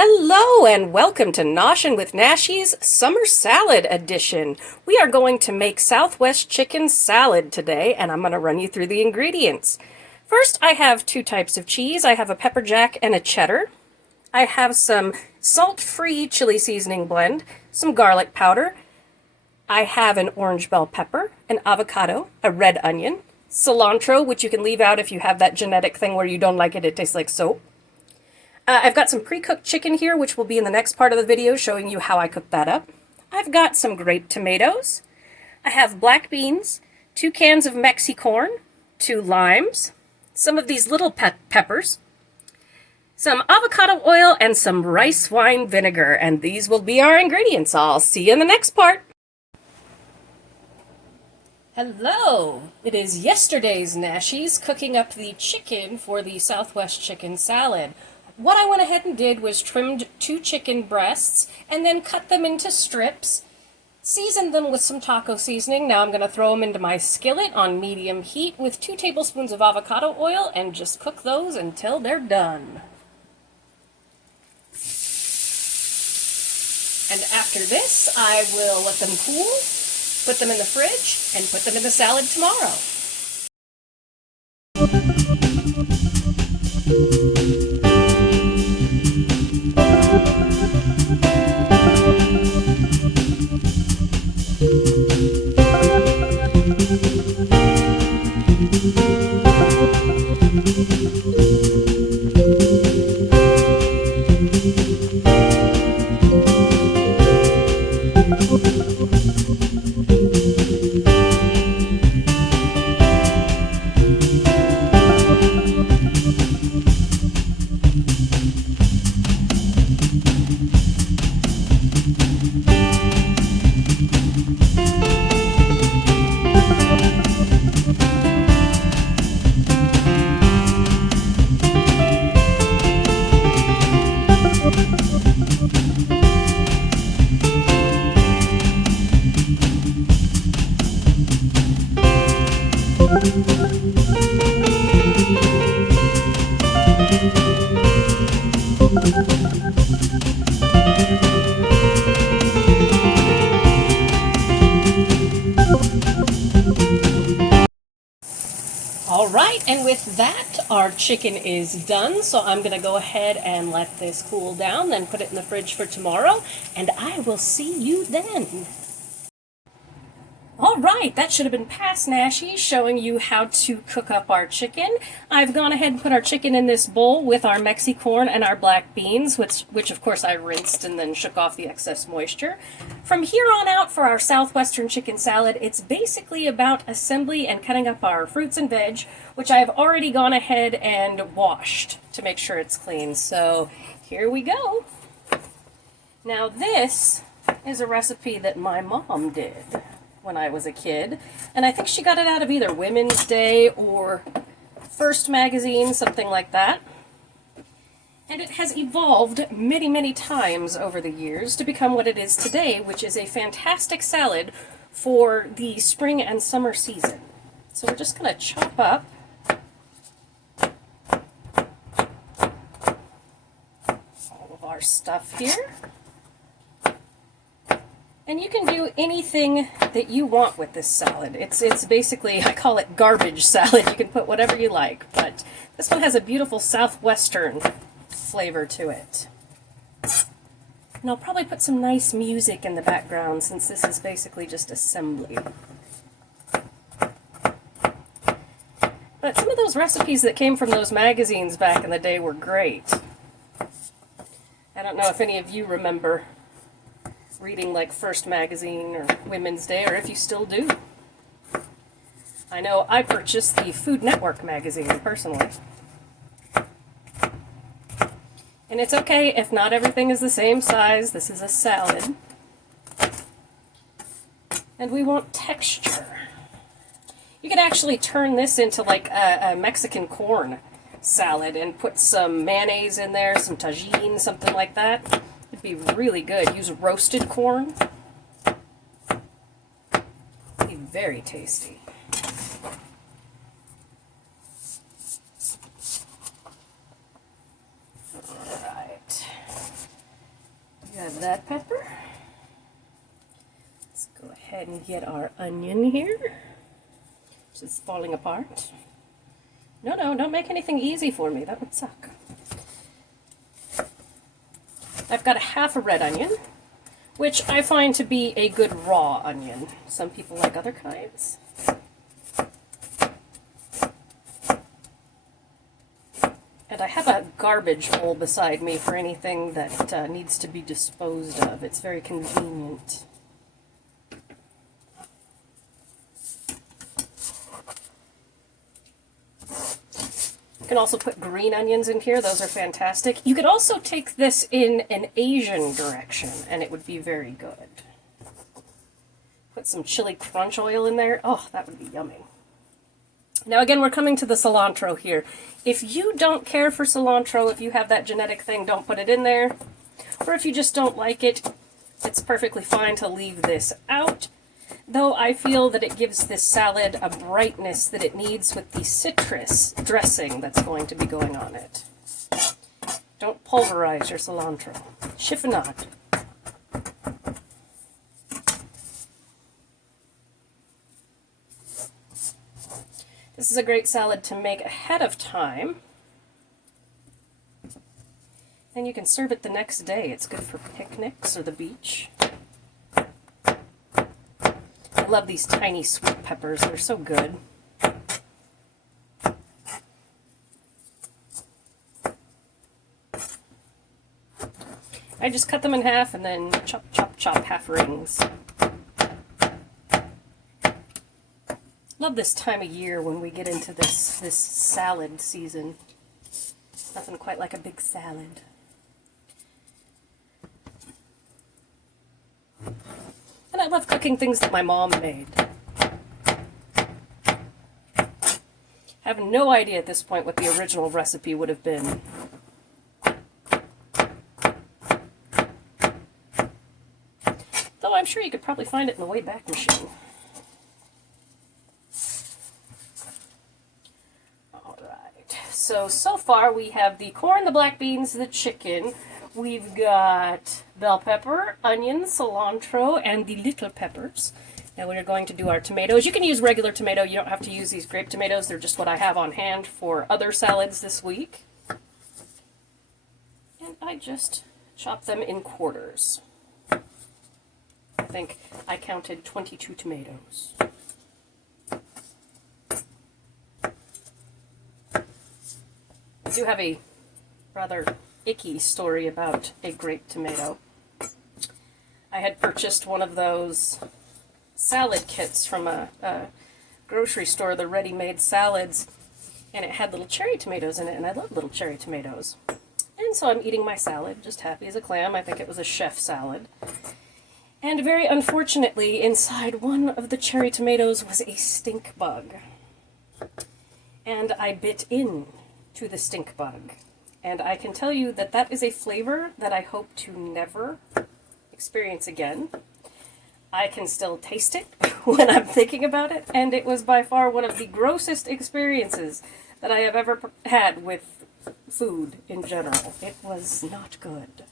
Hello and welcome to Noshin' with Nashies Summer Salad Edition. We are going to make Southwest chicken salad today, and I'm going to run you through the ingredients. First, I have two types of cheese. I have a pepper jack and a cheddar. I have some salt-free chili seasoning blend, some garlic powder. I have an orange bell pepper, an avocado, a red onion, cilantro, which you can leave out if you have that genetic thing where you don't like it, it tastes like soap. I've got some pre-cooked chicken here, which will be in the next part of the video showing you how I cook that up. I've got some grape tomatoes. I have black beans, 2 cans of Mexi Corn, 2 limes, some of these little peppers, some avocado oil, and some rice wine vinegar. And these will be our ingredients. I'll see you in the next part. Hello! It is yesterday's Nashies cooking up the chicken for the Southwest chicken salad. What I went ahead and did was trimmed 2 chicken breasts and then cut them into strips, seasoned them with some taco seasoning. Now I'm going to throw them into my skillet on medium heat with 2 tablespoons of avocado oil and just cook those until they're done. And after this, I will let them cool, put them in the fridge, and put them in the salad tomorrow. Alright, and with that, our chicken is done, so I'm going to go ahead and let this cool down, then put it in the fridge for tomorrow, and I will see you then. Alright, that should have been past Nashies, showing you how to cook up our chicken. I've gone ahead and put our chicken in this bowl with our Mexi Corn and our black beans, which of course I rinsed and then shook off the excess moisture. From here on out for our Southwestern chicken salad, it's basically about assembly and cutting up our fruits and veg, which I have already gone ahead and washed to make sure it's clean. So here we go. Now this is a recipe that my mom did when I was a kid, and I think she got it out of either Women's Day or First Magazine, something like that. And it has evolved many, many times over the years to become what it is today, which is a fantastic salad for the spring and summer season. So we're just going to chop up all of our stuff here. And you can do anything that you want with this salad. It's basically, I call it garbage salad. You can put whatever you like, but this one has a beautiful Southwestern flavor to it. And I'll probably put some nice music in the background since this is basically just assembly. But some of those recipes that came from those magazines back in the day were great. I don't know if any of you remember reading like First Magazine or Women's Day, or if you still do. I know I purchased the Food Network magazine personally. And it's okay if not everything is the same size. This is a salad. And we want texture. You could actually turn this into like a Mexican corn salad and put some mayonnaise in there, some tagine, something like that. It'd be really good. Use roasted corn. It'd be very tasty. Alright. Let's go ahead and get our onion here. It's falling apart. No, don't make anything easy for me. That would suck. I've got a half a red onion, which I find to be a good raw onion. Some people like other kinds. And I have a garbage bowl beside me for anything that needs to be disposed of. It's very convenient. You can also put green onions in here. Those are fantastic. You could also take this in an Asian direction, and it would be very good. Put some chili crunch oil in there. Oh, that would be yummy. Now again, we're coming to the cilantro here. If you don't care for cilantro, if you have that genetic thing, don't put it in there. Or if you just don't like it, it's perfectly fine to leave this out. Though I feel that it gives this salad a brightness that it needs with the citrus dressing that's going to be going on it. Don't pulverize your cilantro. Chiffonade. This is a great salad to make ahead of time. And you can serve it the next day. It's good for picnics or the beach. I love these tiny sweet peppers. They're so good. I just cut them in half and then chop, chop, chop half rings. Love this time of year when we get into this salad season. Nothing quite like a big salad. And I love cooking things that my mom made. I have no idea at this point what the original recipe would have been. Though I'm sure you could probably find it in the Wayback Machine. So far we have the corn, the black beans, the chicken. We've got bell pepper, onion, cilantro, and the little peppers. Now we're going to do our tomatoes. You can use regular tomato. You don't have to use these grape tomatoes. They're just what I have on hand for other salads this week. And I just chop them in quarters. I think I counted 22 tomatoes. I do have a rather icky story about a grape tomato. I had purchased one of those salad kits from a grocery store, the ready-made salads, and it had little cherry tomatoes in it, and I love little cherry tomatoes. And so I'm eating my salad, just happy as a clam. I think it was a chef salad. And very unfortunately, inside one of the cherry tomatoes was a stink bug. And I bit in to the stink bug. And I can tell you that that is a flavor that I hope to never experience again. I can still taste it when I'm thinking about it, and it was by far one of the grossest experiences that I have ever had with food in general. It was not good.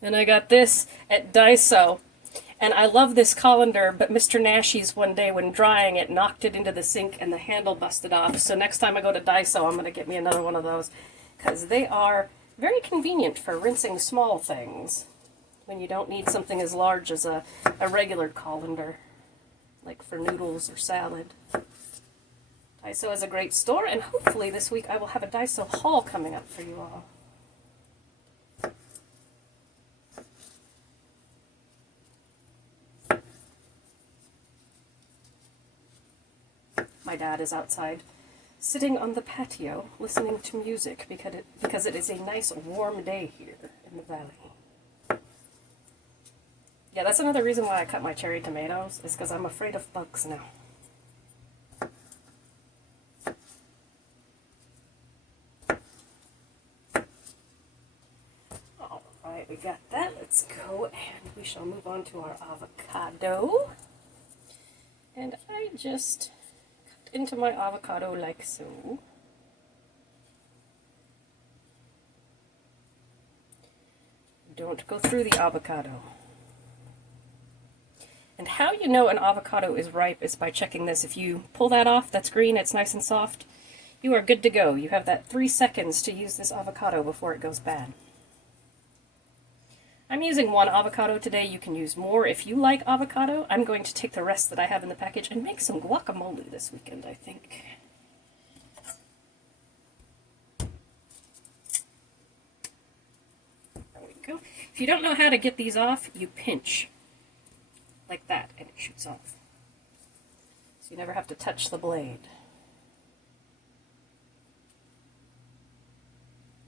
And I got this at Daiso. And I love this colander, but Mr. Nashies one day when drying it knocked it into the sink and the handle busted off. So next time I go to Daiso, I'm going to get me another one of those because they are very convenient for rinsing small things when you don't need something as large as a regular colander, like for noodles or salad. Daiso is a great store, and hopefully this week I will have a Daiso haul coming up for you all. My dad is outside, sitting on the patio, listening to music because it is a nice warm day here in the valley. Yeah, that's another reason why I cut my cherry tomatoes, is because I'm afraid of bugs now. Alright, we got that. Let's go and we shall move on to our avocado. And I just into my avocado like so. don't go through the avocado. And how you know an avocado is ripe is by checking this. If you pull that off, that's green, it's nice and soft, you are good to go. You have that 3 seconds to use this avocado before it goes bad. I'm using 1 avocado today. You can use more if you like avocado. I'm going to take the rest that I have in the package and make some guacamole this weekend, I think. There we go. If you don't know how to get these off, you pinch like that and it shoots off. So you never have to touch the blade.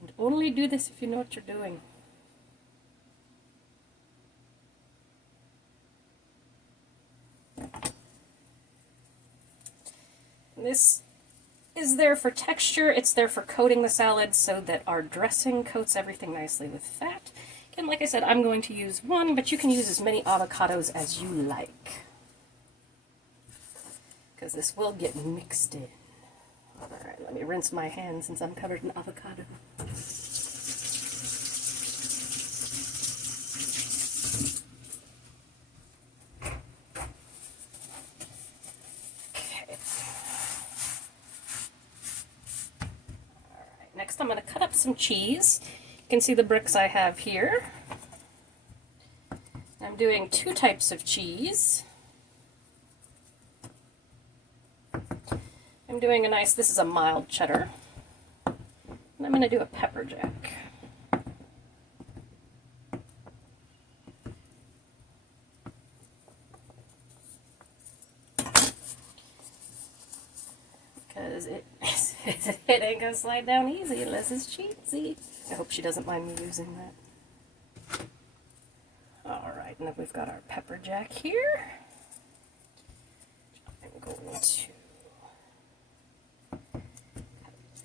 And only do this if you know what you're doing. This is there for texture, it's there for coating the salad so that our dressing coats everything nicely with fat. Again, like I said, I'm going to use 1, but you can use as many avocados as you like, because this will get mixed in. Alright, let me rinse my hands since I'm covered in avocado. Next I'm going to cut up some cheese. You can see the bricks I have here. I'm doing 2 types of cheese. I'm doing a nice, this is a mild cheddar. And I'm going to do a pepper jack. Because it ain't gonna slide down easy unless it's cheesy. I hope she doesn't mind me using that. Alright, and then we've got our pepper jack here. I'm going to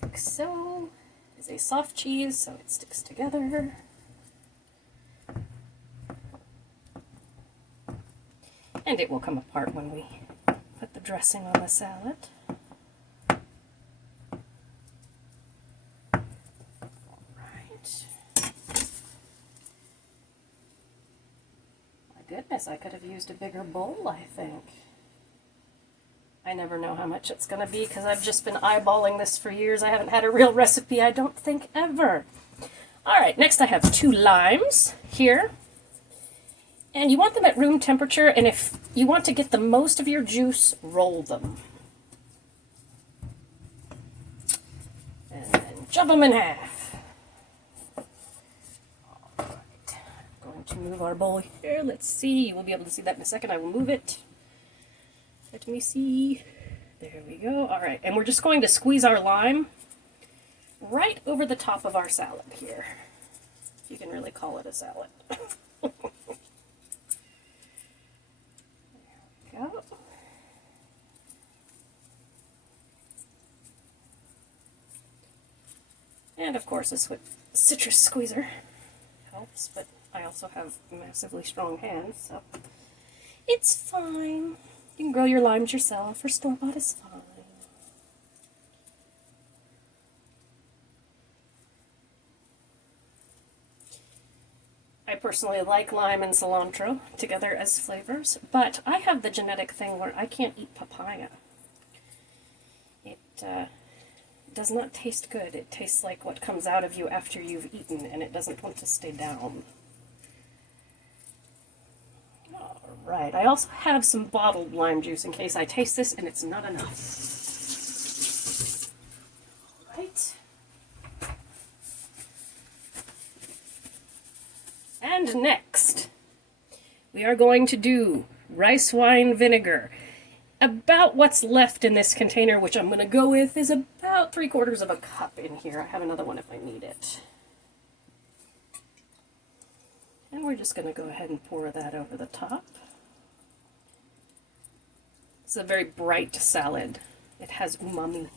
like so. It's a soft cheese, so it sticks together. And it will come apart when we put the dressing on the salad. Goodness, I could have used a bigger bowl, I think. I never know how much it's going to be because I've just been eyeballing this for years. I haven't had a real recipe, I don't think, ever. Alright, next I have 2 limes here. And you want them at room temperature, and if you want to get the most of your juice, roll them. And then chop them in half. To move our bowl here. Let's see. You will be able to see that in a second. I will move it. Let me see. There we go. Alright, and we're just going to squeeze our lime right over the top of our salad here. If you can really call it a salad. There we go. And of course, this with citrus squeezer helps, but I also have massively strong hands, so it's fine. You can grow your limes yourself, or store-bought is fine. I personally like lime and cilantro together as flavors, but I have the genetic thing where I can't eat papaya. It does not taste good. It tastes like what comes out of you after you've eaten, and it doesn't want to stay down. Alright, I also have some bottled lime juice in case I taste this and it's not enough. Alright. And next, we are going to do rice wine vinegar. About what's left in this container, which I'm going to go with, is about 3/4 of a cup in here. I have another one if I need it. And we're just going to go ahead and pour that over the top. It's a very bright salad. It has umami.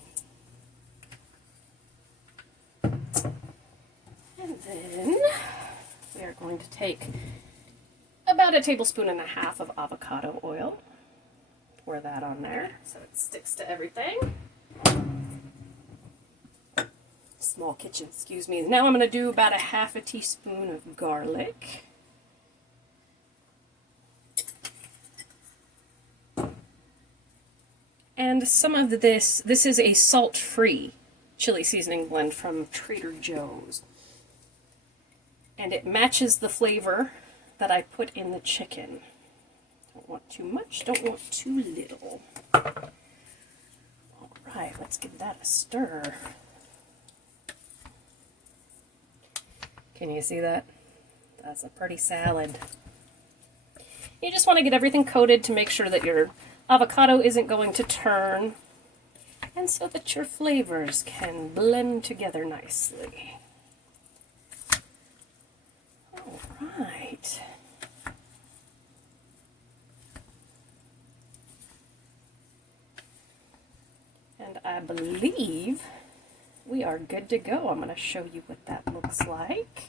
And then we are going to take about 1.5 tablespoons of avocado oil. Pour that on there so it sticks to everything. small kitchen, excuse me. Now I'm going to do about a half a teaspoon of garlic. And some of this is a salt-free chili seasoning blend from Trader Joe's. And it matches the flavor that I put in the chicken. Don't want too much, don't want too little. All right, let's give that a stir. Can you see that? That's a pretty salad. You just want to get everything coated to make sure that your avocado isn't going to turn, and so that your flavors can blend together nicely. All right. And I believe we are good to go. I'm going to show you what that looks like.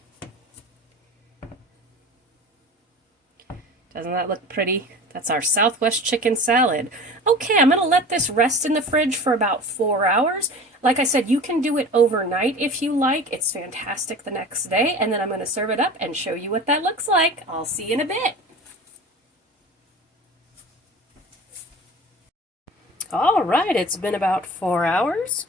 Doesn't that look pretty? That's our Southwest chicken salad. Okay, I'm going to let this rest in the fridge for about 4 hours. Like I said, you can do it overnight if you like. It's fantastic the next day. And then I'm going to serve it up and show you what that looks like. I'll see you in a bit. All right, it's been about 4 hours.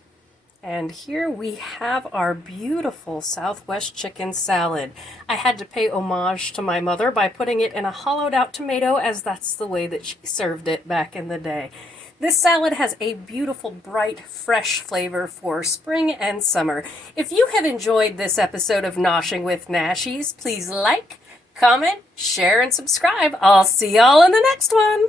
And here we have our beautiful Southwest chicken salad. I had to pay homage to my mother by putting it in a hollowed out tomato, as that's the way that she served it back in the day. This salad has a beautiful, bright, fresh flavor for spring and summer. If you have enjoyed this episode of Noshing with Nashies, please like, comment, share, and subscribe. I'll see y'all in the next one.